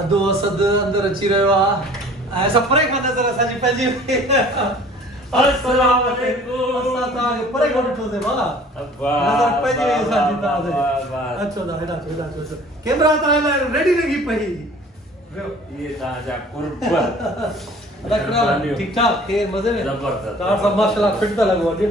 अदो असद अंदर अची रहियो आहे ऐं परे खां नज़र असांजी पंहिंजी अस्सलाम वालेकुम असां तव्हांखे परे खां ॾिठोसीं भाउ नज़र पइजी वई असांजी तव्हां अचो दा हेॾा अचो कैमरा तव्हां लाइ रेडी लॻी पई ये तव्हांजा कुर्ब ठीक ठाक केर मज़े में ज़बरदस्त तव्हां सभु माशाल्लाह फिट था लॻो अॼु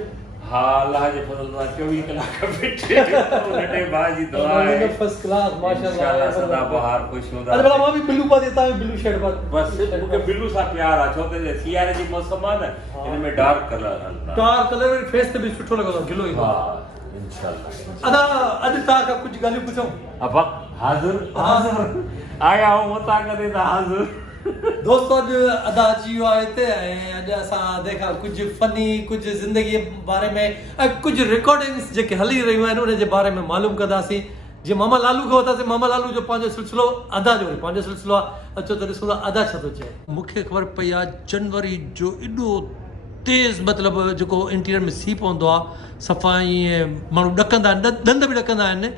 हा अल्लाह जे फज़ल सां 24 कलाक फिटे नटे बाजी दुआ है फर्स्ट क्लास माशाल्लाह इंशाल्लाह सदा बहार खुश हूंदा अरे भला मां भी बिल्लू पाते ता बिल्लू शर्ट पाते बस मूंखे बिल्लू सां प्यार आहे छो त सियारे जी मौसम आहे न इन में डार्क कलर हलंदा डार्क कलर फेस ते भी सुठो लॻंदो गिलो ई हा इंशाल्लाह अदा अॼु तव्हां खां कुझु ॻाल्हियूं पुछूं अब हाज़िर आया हूं मता करे त हाज़िर दोस्तों अॼु अदा अची वियो आहे हिते ऐं अॼु असां देखा कुझु फनी कुझु ज़िंदगीअ बारे में ऐं कुझु रिकॉर्डिंग्स जेके हली रहियूं आहिनि उन जे बारे में मालूम कंदासीं जीअं मामा लालू खे वरितासीं मामा लालू जो पंहिंजो सिलसिलो अदा जो पंहिंजो सिलसिलो आहे अचो त ॾिसूं था अदा छा थो चए मूंखे ख़बर पई आहे जनवरी जो एॾो तेज़ मतिलबु जेको इंटीरियर में सीउ पवंदो आहे सफ़ाई ऐं माण्हू ॾकंदा आहिनि ॾंद बि ॾकंदा आहिनि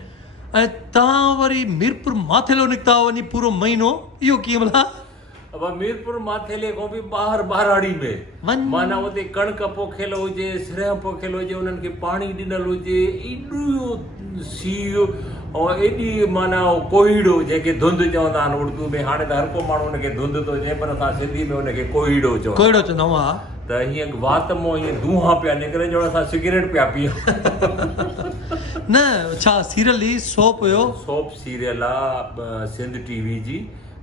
ऐं तव्हां वरी मीरपुर माथेलो निकिता वञी पूरो महीनो इहो कीअं भला अब मीरपुर माथेले को भी बाहर बाराड़ी में माना उते कणक पोखियल हुजे सिरह पोखियल हुजे उन्हनि खे पाणी ॾिनल हुजे एॾो सीउ ऐं एॾी माना कोहीड़ो जेके धुंध चवंदा आहिनि उर्दू में हाणे त हर को माण्हू हुनखे धुंध थो चए पर असां सिंधी में हुनखे कोहीड़ो चवंदा हुआ त हीअं वात मां हीअं दूंहा पिया निकिरनि ॼण असां सिगरेट पिया पियूं न छा सीरियल ई सोप हुयो सोप सीरियल आहे सिंध टीवी जी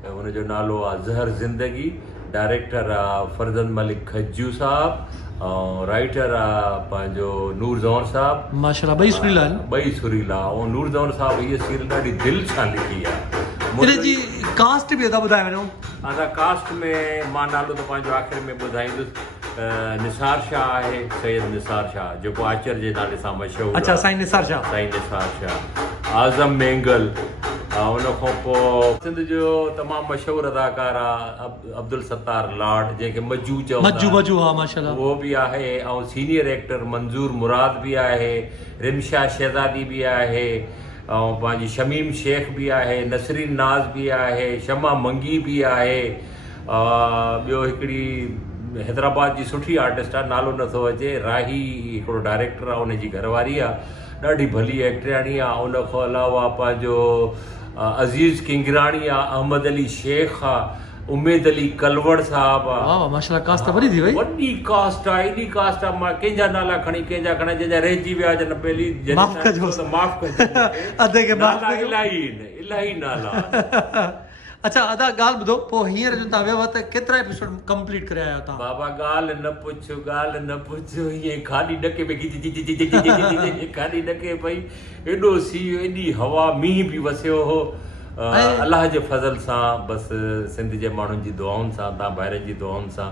हुनजो नालो आहे ज़हर ज़िंदगी डायरेक्टर आहे फरज़न मलिक खज्जू साहब ऐं राइटर आहे पंहिंजो नूर ज़ौहर साहब माशाल्लाह ॿई सुरीला आहिनि ॿई सुरीला ऐं नूर ज़ौहर साहब हीअ सीरियल ॾाढी दिलि सां लिखी आहे हिन जी कास्ट बि अदा ॿुधाए वञूं असां कास्ट में मां नालो त पंहिंजो आख़िर में ॿुधाईंदुसि निसार शाह आहे सैयद निसार शाह जेको आचर जे नाले सां मशहूरु अच्छा साईं निसार शाह शाह आज़म मेंगल उन खां पोइ सिंध जो तमामु मशहूरु अदाकार आहे अब्दुल सत्तार लाड जंहिंखे मज्जू चवंदा मज्जू हा माशाल्लाह उहो बि आहे ऐं सीनियर एक्टर मंज़ूर मुराद बि आहे रिमशा शहज़ादी बि आहे ऐं पंहिंजी शमीम शेख बि आहे नसरीन नाज़ बि आहे शमा मंगी बि आहे ॿियो हिकिड़ी हैदराबाद जी सुठी आर्टिस्ट आहे नालो नथो अचे राही हिकिड़ो डायरेक्टर आहे उनजी घरवारी आहे ॾाढी भली एक्टराणी आहे उन खां अलावा पंहिंजो अज़ीज़ किंगराणी आहे अहमद अली शेख आहे उमेद अली कलवड़ साहब आहे वाह माशाल्लाह कास्ट वॾी थी वई वॾी कास्ट आहे एॾी कास्ट आहे मां कंहिंजा नाला खणी कंहिंजा खणी जंहिंजा रहिजी विया जन पहिली माफ़ कजो माफ़ कजो अधे खे माफ़ कजो इलाही नाला अच्छा अदा ॻाल्हि ॿुधो पोइ हींअर जो तव्हां वियो त केतिरा एपिसोड कंप्लीट करे आया तव्हां बाबा ॻाल्हि न पुछो ईअं खाली ॾके पई खाली ॾके पई एॾो सीउ एॾी हवा मींहुं बि वसियो हो अलाह जे फज़ल सां बसि सिंध जे माण्हुनि जी दुआउनि सां तव्हां ॿाहिरि जी दुआउनि सां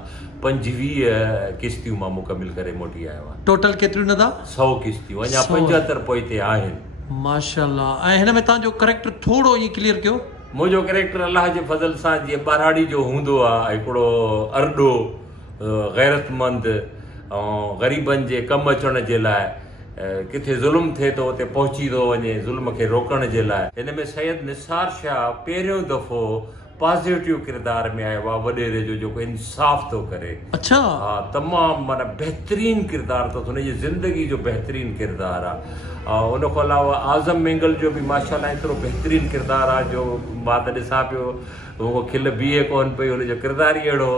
25 किश्तियूं मां मुकमिल करे मोटी आयो आहियां टोटल केतिरियूं न था 100 किश्तियूं अञा 75 पोइते आहिनि माशाल्लाह ऐं हिन में तव्हांजो करेक्टर थोरो ईअं क्लियर कयो मुंहिंजो कैरेक्टर अलाह जे फज़ल सां जीअं ॿाराड़ी जो हूंदो आहे हिकिड़ो अरडो गैरतमंद ऐं ग़रीबनि जे कमु अचण जे लाइ किथे ज़ुल्म थिए थो उते पहुची थो वञे ज़ुल्म खे रोकण जे लाइ हिन में सैयद निसार शाह पहिरियों दफ़ो पॉज़िटिव किरदार में आयो आहे वॾेरे जो जेको इंसाफ़ थो करे अच्छा हा तमामु माना बहितरीनु किरदारु अथसि हुनजी ज़िंदगी जो बहितरीनु किरदारु आहे उन खां अलावा आज़म मेंगल जो बि माशाल्लाह एतिरो बहितरीनु किरदारु आहे जो मां त ॾिसां पियो उहो खिल बीहे कोन पई हुनजो किरदारु ई अहिड़ो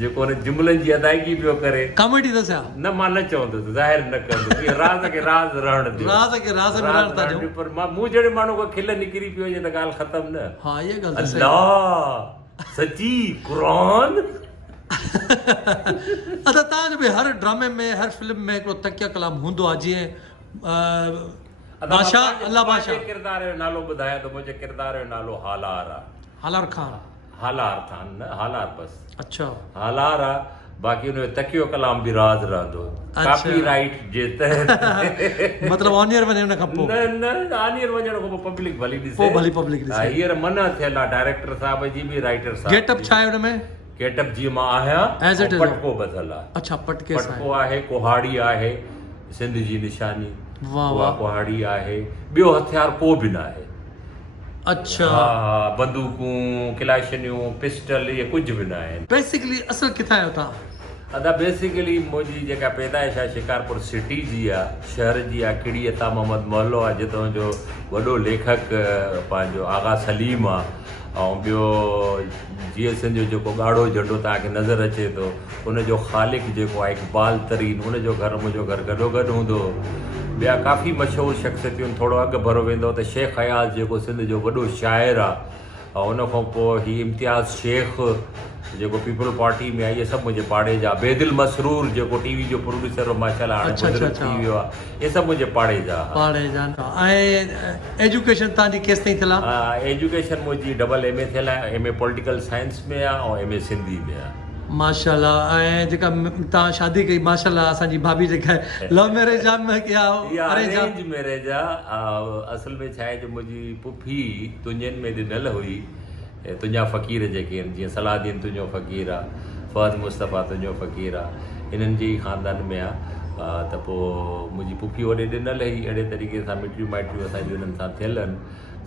जेको हुन जुमलनि जी अदायगी पियो करे कॉमेडी अथसि न मां न चवंदुसि ज़ाहिर न कंदुसि राज़ खे राज़ रहण ॾियो पर मां मूं जहिड़े माण्हू खां खिल निकिरी पियो वञे त ॻाल्हि ख़तमु न हा इहा ॻाल्हि अल्लाह सची क़ुरान अच्छा तव्हांजो बि हर ड्रामे में हर फिल्म में हिकिड़ो तकिया कलाम हूंदो आहे जीअं बादशाह अल्लाह बादशाह किरदार जो नालो ॿुधायां त मुंहिंजे किरदार जो नालो हालार आहे हालार खान हालार बसि अच्छा हालार आहे बाक़ी हुनजो तकियो कलाम बि राज़ रहंदो कॉपीराइट जे तहत मतलब ऑनियर वञण खां पोइ न ऑनियर वञण खां पोइ पब्लिक भली ॾिसे हींअर मना थियल आहे डायरेक्टर साहब जी बि राइटर साहब गेटअप छा आहे हुन में गेटअप जीअं मां आहियां पटको बदल आहे अच्छा पटको आहे कुहाड़ी आहे सिंध जी निशानी वाह वाह कुहाड़ी आहे ॿियो हथियार को बि न आहे अच्छा हा बंदूकूं क्लाशनियूं पिस्टल इहे कुझु बि न आहिनि। बेसिकली असल किथां आहियो तव्हां? अदा बेसिकली मुंहिंजी जेका पैदाइश आहे शिकारपुर सिटी जी आहे, शहर जी आहे। किड़ी अता मोहम्मद मोहल्लो आहे जितां जो वॾो लेखक पंहिंजो आगा सलीम आहे। ऐं ॿियो GSN जो जेको ॻाढ़ो झंडो तव्हांखे नज़र अचे थो उनजो ख़ालिक जेको आहे इक़बाल तरीन, उनजो घर मुंहिंजो घर गॾोगॾु हूंदो। ॿिया काफ़ी मशहूरु शख़्सियतूं थोरो अॻु भरो वेंदो त शेख अयाज़ जेको सिंध जो वॾो शाइर आहे, ऐं उन खां पोइ हीउ इम्तियाज़ शेख जेको पीपल पार्टी में आहे, इहे सभु मुंहिंजे पाड़े जा। बेदिल मसरूर जेको टीवी जो प्रोड्यूसर माशाल्लाह हाणे गुज़रियल थी वियो आहे, इहे सभु मुंहिंजे पाड़े जा। ऐं एजुकेशन तव्हांजी केसि ताईं थियल आहे? एजुकेशन मुंहिंजी MA थियल आहे, MA पॉलिटिकल साइंस में आहे ऐं MA सिंधी में आहे। माशाल्लाह। ऐं जेका तव्हां शादी कई माशाल्लाह, असांजी भाभी जेका आहे लव मैरिज आहे अरेंज मैरिज आहे। असल में छा आहे जो मुंहिंजी पुफी तुंजनि में ॾिनल हुई, तुंहिंजा फ़क़ीर जेके आहिनि, जीअं सलाहदीन तुंहिंजो फ़क़ीर आहे, फ़हद मुस्तफ़ा तुंहिंजो फ़क़ीर आहे, इन्हनि जी ख़ानदान में आहे। त पोइ मुंहिंजी पुफी होॾे ॾिनल हुई, अहिड़े तरीक़े सां मिटियूं माइटियूं असांजी उन्हनि सां थियल आहिनि।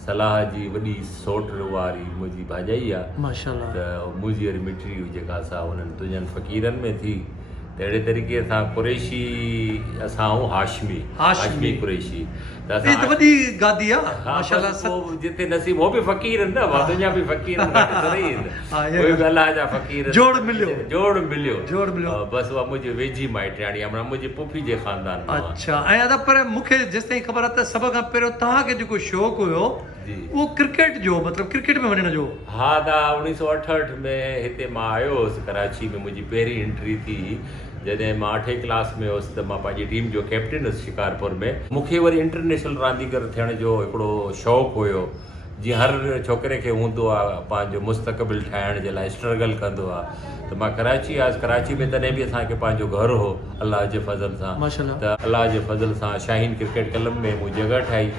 सलाह जी वॾी सोट वारी मुंहिंजी भाॼाई आहे माशाल्लाह। त मुंहिंजी वरी मिटी जेका असां उन्हनि तुंहिंजनि फ़क़ीरनि में थी, त अहिड़े तरीक़े सां कुरैशी असां ऐं हाशमी कुरैशी। त असां वॾी गादी आहे माशाल्लाह। जिते नसीब हो बि फ़क़ीर आहिनि न, दुनिया बि फ़क़ीर जा फ़क़ीर जोड़ मिलियो बसि उहा मुंहिंजी वेझी माइटियाणी आहे, मुंहिंजी पुफी जे ख़ानदान। अच्छा। ऐं दादा पर मूंखे जेसि ताईं ख़बर आहे त सभ खां पहिरियों तव्हांखे जेको शौक़ु हुयो उहो क्रिकेट जो, मतिलबु क्रिकेट में वञण जो? हा दा 1968 में हिते मां आयो हुउसि कराची में। मुंहिंजी पहिरीं एंट्री थी जॾहिं मां 8वीं क्लास में हुउसि, त मां पंहिंजी टीम जो कैप्टन हुउसि शिकारपुर में। मूंखे वरी इंटरनेशनल रांदीगर थियण जो हिकिड़ो शौक़ु हुयो, जीअं हर छोकिरे खे हूंदो आहे पंहिंजो मुस्तक़बिल ठाहिण जे लाइ स्ट्रगल कंदो आहे। त मां कराची आयुसि। कराची में तॾहिं बि असांखे पंहिंजो घरु हो अलाह जे फज़ल सां। त अलाह जे फज़ल सां शाहीन क्रिकेट क्लब में मूं जॻह ठाही।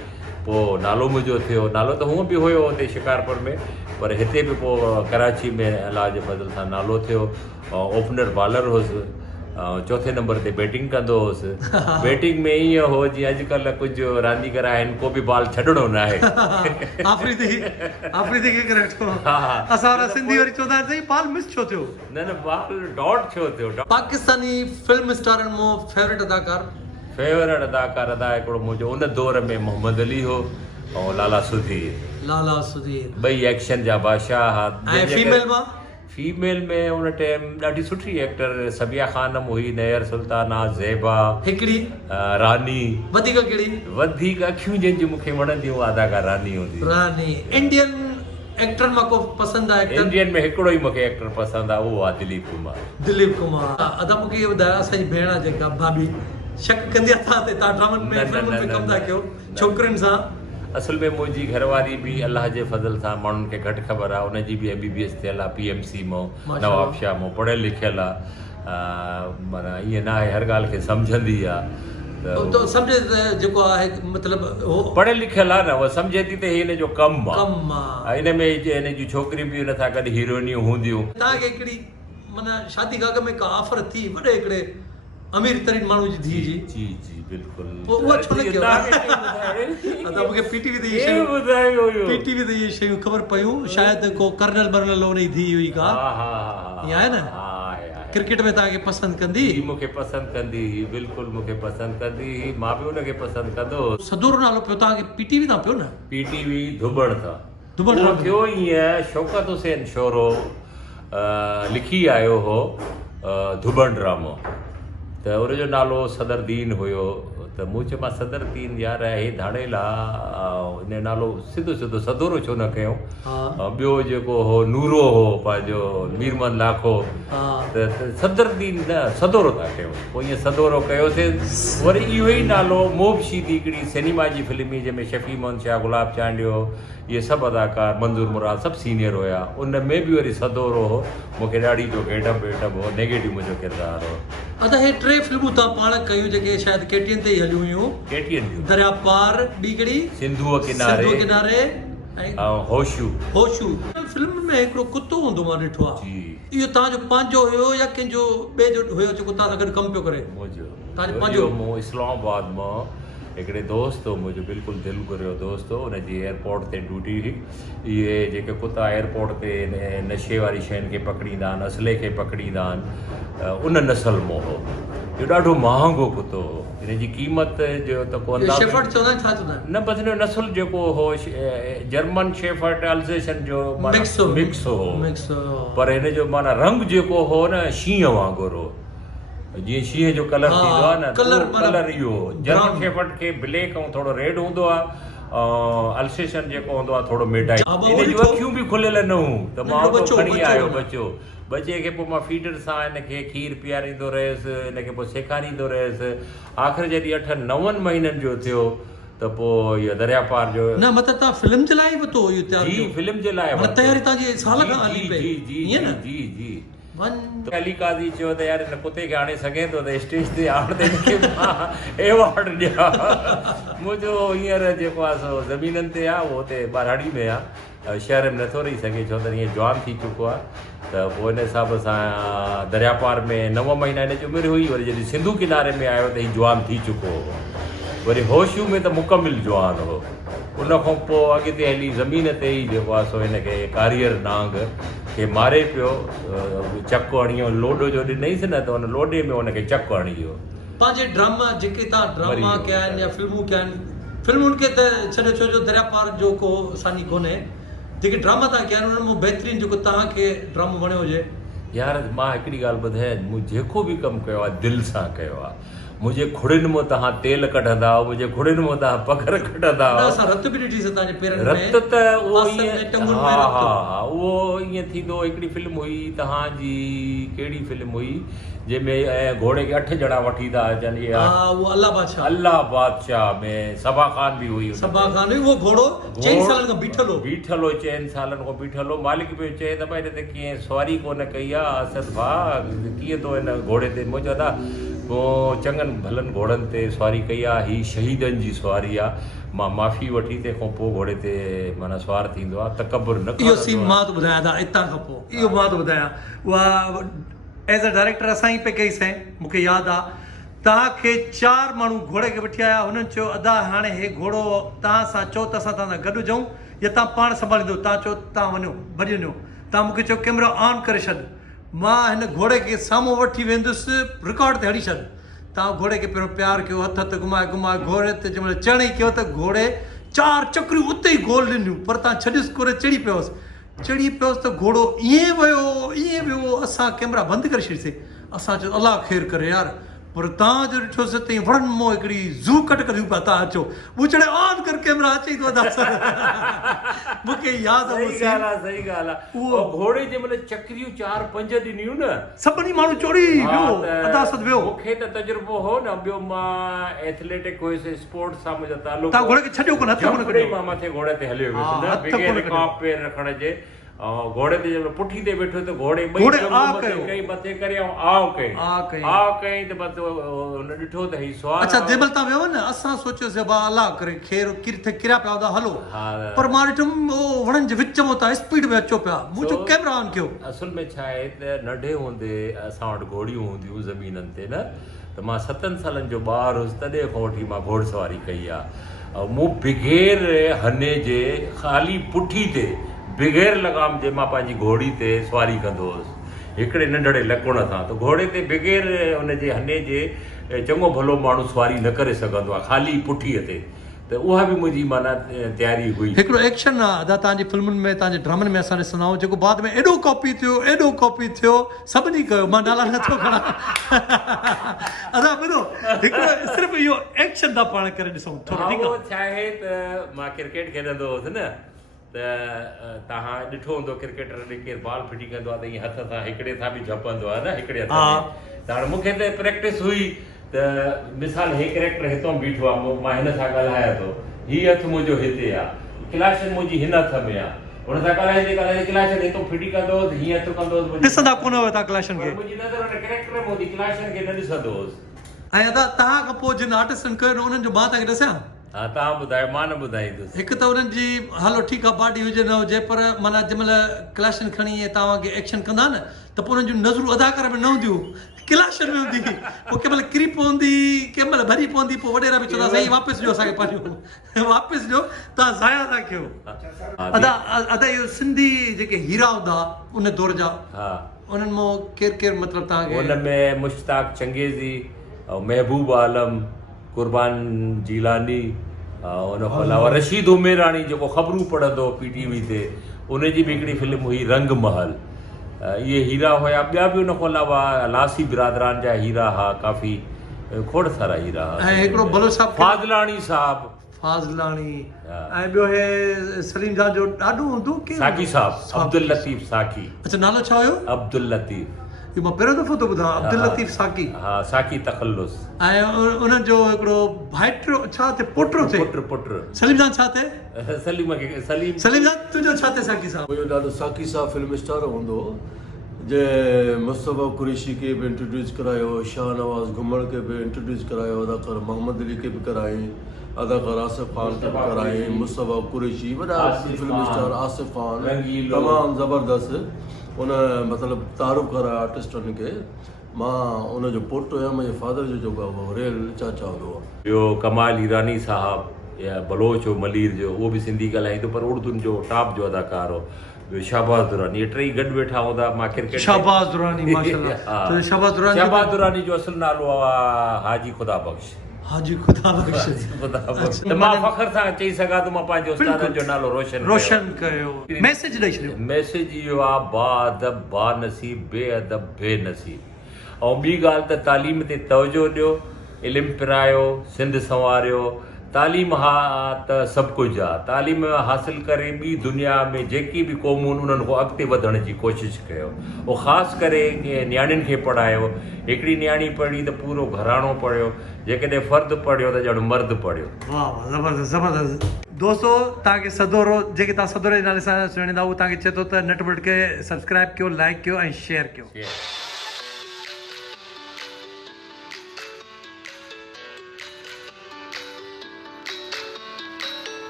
पोइ नालो मुंहिंजो थियो। नालो त हूअं बि हुयो हुते शिकारपुर में, पर हिते बि पोइ कराची में अलाह जे फज़ल सां नालो थियो। ओपनर बॉलर हुउसि, चौथे नंबर ते बैटिंग कंदो हुउसि। बैटिंग में ईअं हो जीअं अॼुकल्ह कुझु रांदीगर आहिनि, को बि बॉल छॾिणो न आहे। न बॉल डॉट छो थियो? पाकिस्तानी फिल्म स्टारनि मां फेवरेट अदाकार? फेवरेट अदाकार हिकिड़ो मुंहिंजो उन दौर में मोहम्मद अली हो ऐं लाला सुधीर। ॿई एक्शन जा बादशाह। फीमेल में उन टाइम ॾाढी सुठी एक्टर सबिया ख़ानम हुई, नयर सुल्ताना, ज़ेबा, हिकिड़ी रानी। वधीक कहिड़ी? वधीक अखियूं जंहिंजी मूंखे वणंदी हुआ अदाकार रानी हूंदी। रानी। इंडियन एक्टर मां को पसंदि आहे? इंडियन में हिकिड़ो ई मूंखे एक्टर पसंदि आहे, उहो आहे दिलीप कुमार। अदा मूंखे इहो ॿुधायो, असांजी भेण जेका भाभी शक कंदी आहे तव्हां ड्रामनि में फिल्मुनि में कमु था कयो छोकिरियुनि सां? असल में मुंहिंजी घरवारी बि अलाह जे फज़ल सां माण्हुनि खे घटि ख़बर आहे, उनजी बि MBBS थियल आहे PMC मां, नवाबशाह मां पढ़ियल लिखियल आहे। माना ईअं न आहे, हर ॻाल्हि खे सम्झंदी आहे। तो समझे जेको आहे मतिलबु पढ़ियल लिखियल आहे न, उहा सम्झे थी त हिन जो कमु आहे। इन में हिन जूं छोकिरियूं बि हुन सां गॾु हीरोइनियूं हूंदियूं। तव्हांखे हिकिड़ी माना शादी गाग में का ऑफर थी वॾे हिकिड़े अमीर तरीन माण्हू जी धीउ जी? जी जी बिल्कुलु। उहा छो न कयो? अदा मूंखे PTV ते इहे शयूं ॿुधायो हुयो, PTV ते इहे शयूं ख़बर पयूं, शायदि को कर्नल बर्नल उन जी धीउ हुई का। ईअं आहे न? क्रिकेट में तव्हांखे पसंदि कंदी? मूंखे पसंदि कंदी, बिल्कुलु मूंखे पसंदि कंदी, मां बि उनखे पसंदि कंदो। सदोरो नालो पियो तव्हांखे PTV तां पियो न? PTV धुबण था थियो। ईअं शौकत हुसैन शोरो लिखी आयो हो धुबण ड्रामो, त उनजो नालो सदरदीन हुयो। त मूं चयोमांसि सदरदीन यार हे धाड़ेला, इन नालो सिधो सदोरो छो न कयूं? ॿियो जेको हो नूरो हो पंहिंजो मीरमन लाखो, त सदरदीन न सदोरो था कयूं। पोइ ईअं सदोरो कयोसीं। वरी इहो ई नालो मोबशी थी हिकिड़ी सिनेमा जी फिल्म हुई जंहिंमें शफ़ी मोहन शाह, गुलाब चांडियो, इहे सभु अदाकार, मंज़ूर मुराद सभु सीनियर हुया। उन में बि वरी सदोरो हो। मूंखे ॾाढी जो गेटअप वेटअप हो, नेगेटिव मुंहिंजो किरदारु हो। अदा हे 3 फिल्मूं तव्हां पाण कयूं जेके शायदि KTN ते ई हलियूं हुयूं? KTN दरिया पार, ॿी कहिड़ी? सिंधुअ किनारे ऐं होशू। फिल्म में हिकिड़ो कुतो हूंदो मां ॾिठो आहे, इहो तव्हांजो पंहिंजो हुयो या कंहिंजो ॿिए जो हुयो जेको तव्हां सां गॾु कमु पियो करे? तव्हांजो पंहिंजो? मूं इस्लामाबाद मां हिकिड़े दोस्त हो मुंहिंजो, बिल्कुलु दिलि घुरियो दोस्त हो, हुनजी एयरपोर्ट ते ड्यूटी हुई। इहे जेके कुता एयरपोर्ट ते नशे वारी शयुनि खे पकड़ींदा आहिनि, असले खे पकड़ींदा आहिनि, उन नस्ल मां हो। इहो ॾाढो महांगो कुतो हो, हिन जी क़ीमत जो त को अंदाज़ो शेफर्ड चवंदा आहिनि, छा चवंदा आहिनि? न, बसि हिन नस्ल जेको हो जर्मन शेफर्ड अल्सेशन जो मिक्स हो, पर हिन जो माना रंग जेको हो न शींहं वांगुरु हो, जीअं शींहं जो कलर थींदो आहे न, कलर इहो जर्मन शेफर्ड खे ब्लैक ऐं थोरो रेड हूंदो आहे, अल्सेशन जेको हूंदो आहे थोरो मिठाई। हिन जूं अखियूं बि खुलियल न हुयूं, त मां खणी आयो बचे खे पोइ मां फीडर सां हिनखे खीर पीआरींदो रहियुसि, हिनखे पोइ सेखारींदो रहियुसि। आख़िर जॾहिं 8-9 महीननि जो थियो त पोइ इहो दरिया पार जो न, मतिलबु तव्हां फिल्म जे लाइ वरितो इहो तयारी? जी, फिल्म जे लाइ तयारी तव्हांजी साल खां हली पई? जी अली काज़ी चयो त यार हिन कुते खे आणे सघे थो त स्टेज ते आणिते हिनखे मां एवॉर्ड ॾियां। मुंहिंजो हींअर जेको आहे सो ज़मीननि ते आहे, उहो हुते ॿाराड़ी में आहे, शहर में नथो रही सघे छो त हीअं जवान थी चुको आहे। त पोइ हिन हिसाब सां दरिया पार में 9 महीना हिन जी उमिरि हुई, वरी जॾहिं सिंधु किनारे में आयो त हीउ जवान थी चुको हो, वरी होशियूं में त मुकमिल जवान हो। उन खां पोइ अॻिते हली ज़मीन ते ई जेको आहे सो हिनखे कारियर नांग खे मारे पियो, चक हणियो, लोॾो जो ॾिनईंसि न त हुन लोॾे में हुनखे चक हणी वियो। पंहिंजे ड्रामा जेके तव्हां ड्रामा कया आहिनि या फिल्मूं कया आहिनि, फिल्मुनि खे त छॾे छो जो दरिया पार जो को आसानी कोन्हे, जेके ड्रामा तव्हां कया आहिनि उन्हनि मां बहितरीनु जेको तव्हांखे ड्रामो वणियो हुजे? यार मां हिकिड़ी ॻाल्हि ॿुधायां, मूं जेको बि कमु कयो आहे दिलि सां कयो आहे। मुंहिंजे खुड़ियुनि मां तव्हां तेल कढंदा, मुंहिंजे खुड़ियुनि मां तव्हां पघर कढंदा, रत बि ॾिठी तव्हांजे पेरनि में, रत त उहो उहो ईअं थींदो। हिकिड़ी फिल्म हुई तव्हांजी, कहिड़ी फिल्म हुई जंहिंमें घोड़े खे 8 ॼणा वठी था अचनि, अल्लाह बादशाह में सबा ख़ान बि हुई। सबा ख़ान उहो घोड़ो 4 सालनि खां बीठल हो, 4 सालनि खां बीठल हो। मालिक पियो चए त भई हिन ते कीअं सवारी कोन कई आहे, असद भाउ कीअं तो हिन घोड़े ते। मूं चयो पोइ चङनि भलनि घोड़नि ते सवारी कई आहे, हीअ शहीदनि जी सवारी आहे, मां माफ़ी वठी तंहिंखां पोइ घोड़े ते माना सवार थींदो आहे, तकबुर न। इहो सीन मां थो ॿुधायां था हितां खां पोइ, इहो मां थो ॿुधायां। उहा एज़ अ डायरेक्टर असां ई पे कईसीं, मूंखे यादि आहे तव्हांखे 4 माण्हू घोड़े खे वठी आया, हुननि चयो अदा हाणे हे घोड़ो तव्हां सां चओ त असां तव्हां सां गॾु हुजऊं या तव्हां पाण संभालींदो, तव्हां चओ तव्हां वञो भॼी वञो। तव्हां मूंखे चयो कैमरा ऑन करे छॾ, मां हिन घोड़े खे साम्हूं वठी वेंदुसि, रिकॉर्ड ते हणी छॾ। तव्हां घोड़े खे पहिरियों प्यारु कयो, हथ घुमाए घोड़े ते जंहिंमहिल चढ़ी कयो त घोड़े 4 चक्रियूं उते ई गोल ॾिनियूं, पर तव्हां छॾियुसि कोन, चढ़ी पियोसि त घोड़ो ईअं वियो। असां कैमरा बंदि करे छॾीसीं, असां चयो अलाह ख़ैर करे यार, पर तव्हां जो ॾिठोसीं त ईअं वणनि मां हिकिड़ी ज़ू कट करियूं पिया, तव्हां अचो मूं चढ़े ऑन कर कैमरा अचे थो। मूंखे यादि आहे, सही ॻाल्हि आहे। उहो घोड़े जंहिंमहिल चक्रियूं 4-5 ॾिनियूं न, सभिनी माण्हू चोरी वियो। मूंखे त तजुर्बो हो न, ॿियो मां एथलेटिक हुयुसि, स्पोर्ट्स सां मुंहिंजो तालुक। तव्हां घोड़े खे छॾियो कोन, हथ कोन कढियो? मां मथे घोड़े ते हलियो वियुसि न, बिगैर रिकाब पेर रखण जे। घोड़े ते जब पुठी ते वेठो त घोड़े कई मथे करे ऐं आव कई त बस हुन ॾिठो त ही सवाल। अच्छा, जंहिंमहिल तव्हां वियो न, असां सोचियोसीं बा अलाह करे खैर किथे किरिया पिया हूंदा, हलो, पर मां ॾिठुमि वणनि जे विच में तव्हां स्पीड में अचो पिया, मूं चयो कैमरा ऑन कयो। असुल में छा आहे त नंढे हूंदे असां वटि घोड़ियूं हूंदियूं ज़मीननि ते न, त मां 7 सालनि जो ॿारु हुउसि, तॾहिं खां वठी मां घोड़सवारी कई आहे। मूं बिगैर हने जे ख़ाली पुठी ते बिगैर लगाम जे मां पंहिंजी घोड़ी ते सवारी कंदो हुउसि, हिकिड़े नंढड़े लकुण सां। त घोड़े ते बिगैर हुनजे हने जे चङो भलो माण्हू सवारी न करे सघंदो आहे, ख़ाली पुठीअ ते। त उहा बि मुंहिंजी माना तयारी हुई। हिकिड़ो एक्शन आहे अदा तव्हांजी फिल्मुनि में, तव्हांजे ड्रामनि में असां ॾिसंदा आहियूं, जेको बाद में एॾो कॉपी थियो, सभिनी कयो, मां नाला नथो खणा। अदा ॿुधो, हिकिड़ो सिर्फ़ु इहो एक्शन था पाण करे ॾिसूं थोरो। ठीकु आहे, छा आहे त मां क्रिकेट खेॾंदो हुउसि न, त तव्हां ॾिठो हूंदो क्रिकेटर ॾे केरु बॉल फिटी कंदो आहे त ईअं हथ सां हिकिड़े सां बि झपंदो आहे न, हिकिड़े हथ में। त हाणे मूंखे त प्रैक्टिस हुई त मिसाल हे कैरेक्टर हितां बीठो आहे, मां हिन सां ॻाल्हायां थो, हीअ हथु मुंहिंजो हिते आहे, क्लाशन मुंहिंजी हिन हथ में आहे, हुन सां ॻाल्हाईंदे क्लाशन हितां फिटी कंदो हुउसि, हीअं हथु कंदो हुउसि, ॾिसंदा कोन हुआ तव्हां क्लाशन खे, मुंहिंजी नज़र हुन कैरेक्टर में हूंदी, क्लाशन खे न ॾिसंदो हुउसि। ऐं अदा तव्हां खां पोइ जिन आर्टिस्टनि कयो न, उन्हनि जो मां तव्हांखे ॾिसां हा तव्हां ॿुधायो, मां न ॿुधाईंदुसि। हिकु त उन्हनि जी हलो ठीकु आहे बॉडी हुजे न हुजे, पर माना जंहिंमहिल क्लाशन खणी ऐं तव्हांखे एक्शन कंदा न त पोइ उन्हनि जूं नज़रूं अदाकार में न हूंदियूं, क्लाशन में हूंदी। पोइ कंहिं महिल किरी पवंदी, कंहिं महिल भरी पवंदी, पोइ वॾेरा बि चवंदा साईं वापसि ॾियो असांखे पंहिंजो, वापसि ॾियो, तव्हां ज़ाया था कयो। अदा इहो सिंधी जेके हीरा हूंदा उन दौर जा, हा उन्हनि मां केरु केरु मतिलबु तव्हांखे? उनमें मुश्ताक चंगेज़ी ऐं महबूब आलम, कुर्बान जीलानी, उन खां अलावा रशीद उमेराणी जेको ख़बरूं पढ़ंदो PTV ते, उनजी बि हिकिड़ी फिल्म हुई रंग महल। इहे हीरा हुया। ॿिया बि उन खां अलावा लासी बिरादरान जा हीरा हा, काफ़ी खोड़ सारा हीरा हा। ऐं हिकिड़ो बलो साहब फाज़लाणी साहब, फाज़लाणी, ऐं ॿियो हे सलीम जान जो ॾाढो हूंदो के साकी साहब, अब्दुल लतीफ़ साकी। अच्छा, नालो छा हुयो? अब्दुल लतीफ़। इहो मां पहिरियों दफ़ो थो ॿुधां, अब्दुल लतीफ़ साकी। हा, साकी तखल्लुस। ऐं उन्हनि जो हिकिड़ो भाइटो छा थे, पोटो थे? पुट सलीम जान छा थे? सलीम जान तुंहिंजो छा थे? साकी साहब हुयो ॾाढो साकी साहब फिल्म स्टार हूंदो जे मुस्तफ़ा कुरैशी खे बि इंट्रोड्यूस करायो, शाहनवाज़ घुमण खे बि इंट्रोड्यूस करायो, अदाकार मोहम्मद अली खे बि कराई, अदाकार आसिफ खान खे बि कराई, मुस्तफ़ा कुरैशी वॾा फिल्म स्टार, आसिफ खान तमामु ज़बरदस्त उन मतिलबु तारुफ़ कराया आर्टिस्टनि खे। मां उनजो पोटो आहियां, मुंहिंजे फादर जो जेको आहे रेल चाचा हूंदो आहे। ॿियो कमाल ईरानी साहब या बलोच हो मलीर जो, उहो बि सिंधी ॻाल्हाईंदो पर उर्दुनि जो टॉप जो अदाकार हो। ॿियो शाहबाज़ दुरानी, इहे टई गॾु वेठा हूंदा। मां क्रिकेट शाहबाज़ दुरानी, माशाअल्लाह। तो शाहबाज़ दुरानी जो असुल नालो आहे हाजी खुदा बख्श। हाजी खुदा बख्श। त मां फ़ख्र सां चई सघां त मां पंहिंजे उस्तादनि जो नालो रोशन कयो। मैसेज ॾेई छॾियो। मैसेज इहो आहे, बाअदब बानसीब, बेअदब बेनसीब। ऐं ॿी ॻाल्हि त तालीम ते तवजो ॾियो, इल्मु पिरायो, सिंध संवारियो। तालीम हा त सभु कुझु आहे। तालीम हासिल करे ॿी दुनिया में जेकी बि क़ौमूं उन्हनि खां अॻिते वधण जी कोशिशि कयो। उहो ख़ासि करे नियाणियुनि खे पढ़ायो। हिकिड़ी नियाणी पढ़ी त पूरो घराणो पढ़ियो, जेकॾहिं फ़र्दु पढ़ियो त ॼण मर्द पढ़ियो। वाह वाह, ज़बरदस्त ज़बरदस्त। दोस्तो, तव्हांखे सदोरो जेके तव्हां सदोरे जे नाले सां सुञाणींदा, उहो तव्हांखे चए थो त नेटवर्ल्ड खे सब्सक्राइब कयो, लाइक कयो ऐं शेयर कयो।